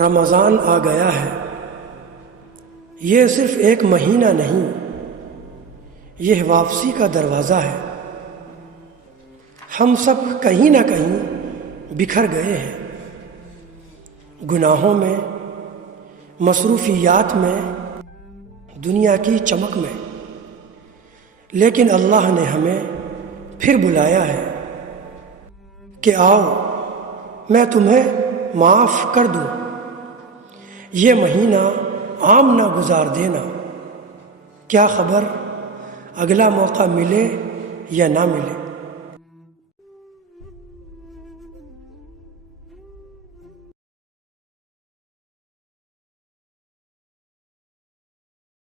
رمضان آ گیا ہے، یہ صرف ایک مہینہ نہیں، یہ واپسی کا دروازہ ہے۔ ہم سب کہیں نہ کہیں بکھر گئے ہیں، گناہوں میں، مصروفیات میں، دنیا کی چمک میں، لیکن اللہ نے ہمیں پھر بلایا ہے کہ آؤ میں تمہیں معاف کر دوں۔ یہ مہینہ عام نہ گزار دینا، کیا خبر اگلا موقع ملے یا نہ ملے۔